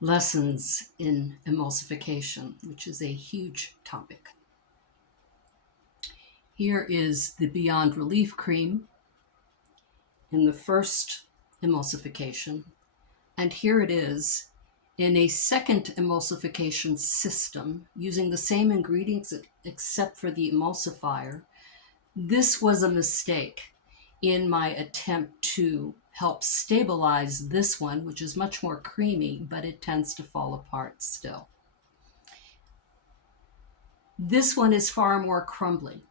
lessons in emulsification, which is a huge topic. Here is the Beyond Relief Cream in the first emulsification, and here it is in a second emulsification system using the same ingredients except for the emulsifier. This was a mistake in my attempt to help stabilize this one, which is much more creamy, but it tends to fall apart still. This one is far more crumbly.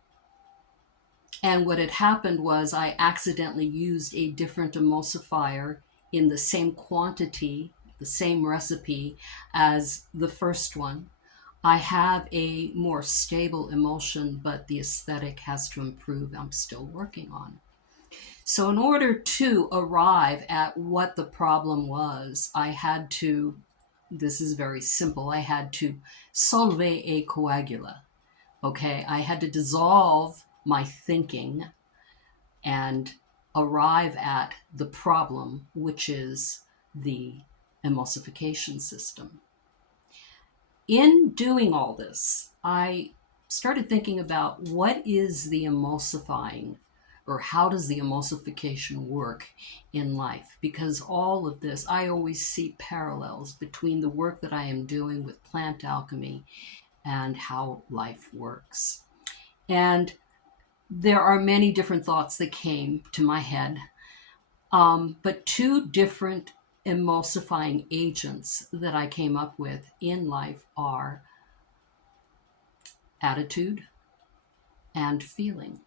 And what had happened was I accidentally used a different emulsifier in the same quantity, the same recipe as the first one. I have a more stable emulsion, but the aesthetic has to improve. I'm still working on it. So in order to arrive at what the problem was, I had to, this is very simple, I had to solve a coagula. Okay, I had to dissolve my thinking and arrive at the problem, which is the emulsification system. In doing all this, I started thinking about what is the emulsifying, or how does the emulsification work in life? Because all of this, I always see parallels between the work that I am doing with plant alchemy and how life works. And there are many different thoughts that came to my head, but two different emulsifying agents that I came up with in life are attitude and feeling.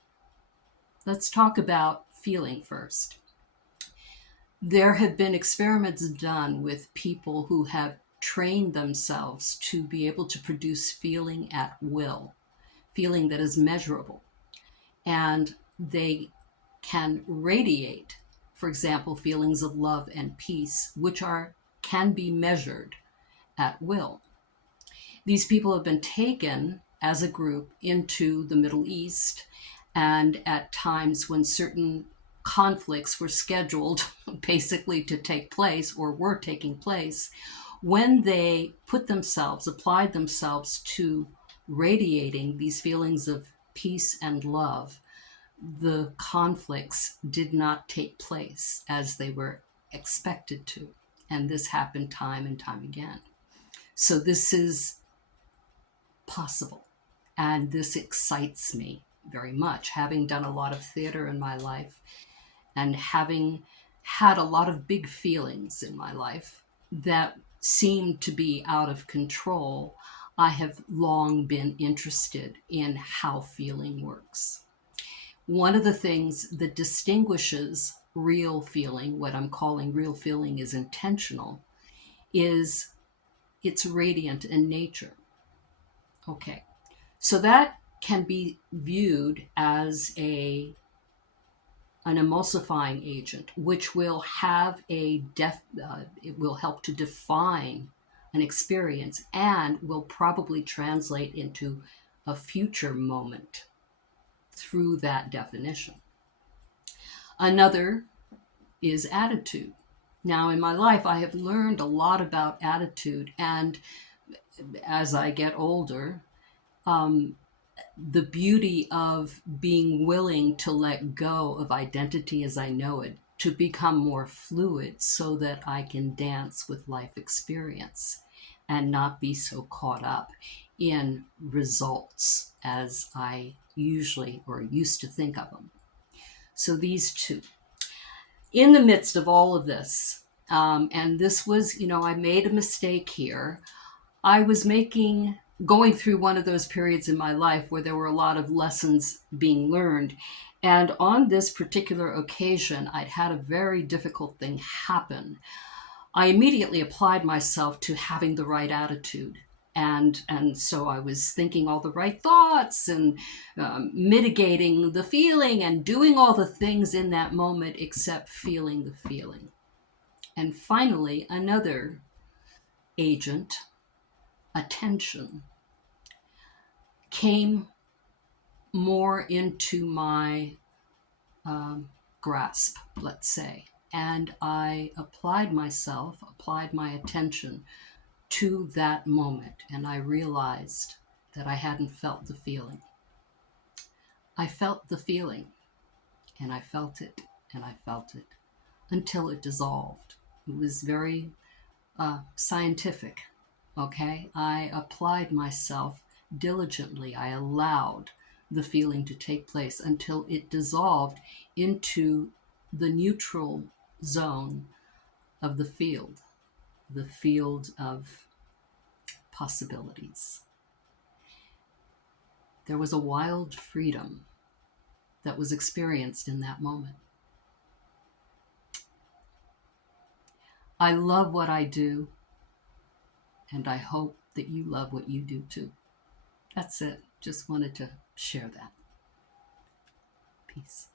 Let's talk about feeling first. There have been experiments done with people who have trained themselves to be able to produce feeling at will, feeling that is measurable. And they can radiate, for example, feelings of love and peace, which can be measured at will. These people have been taken as a group into the Middle East, and at times when certain conflicts were scheduled basically to take place or were taking place, when they applied themselves to radiating these feelings of peace and love, the conflicts did not take place as they were expected to. And this happened time and time again. So this is possible. And this excites me very much, having done a lot of theater in my life and having had a lot of big feelings in my life that seemed to be out of control. I have long been interested in how feeling works. One of the things that distinguishes real feeling, what I'm calling real feeling is intentional, is it's radiant in nature. Okay, so that can be viewed as an emulsifying agent, which will have it will help to define an experience and will probably translate into a future moment through that definition. Another is attitude. Now, in my life, I have learned a lot about attitude, and as I get older, the beauty of being willing to let go of identity as I know it, to become more fluid so that I can dance with life experience and not be so caught up in results as I usually or used to think of them. So these two. In the midst of all of this, and this was, I made a mistake here. I was going through one of those periods in my life where there were a lot of lessons being learned. And on this particular occasion, I'd had a very difficult thing happen. I immediately applied myself to having the right attitude. And so I was thinking all the right thoughts and mitigating the feeling and doing all the things in that moment except feeling the feeling. And finally, another agent, attention, came more into my grasp, let's say. And I applied my attention to that moment, and I realized that I hadn't felt the feeling. I felt the feeling, and I felt it, and I felt it, until it dissolved. It was very scientific, okay? I applied myself diligently. I allowed the feeling to take place until it dissolved into the neutral zone of the field of possibilities. There was a wild freedom that was experienced in that moment. I love what I do, and I hope that you love what you do too. That's it. Just wanted to share that. Peace.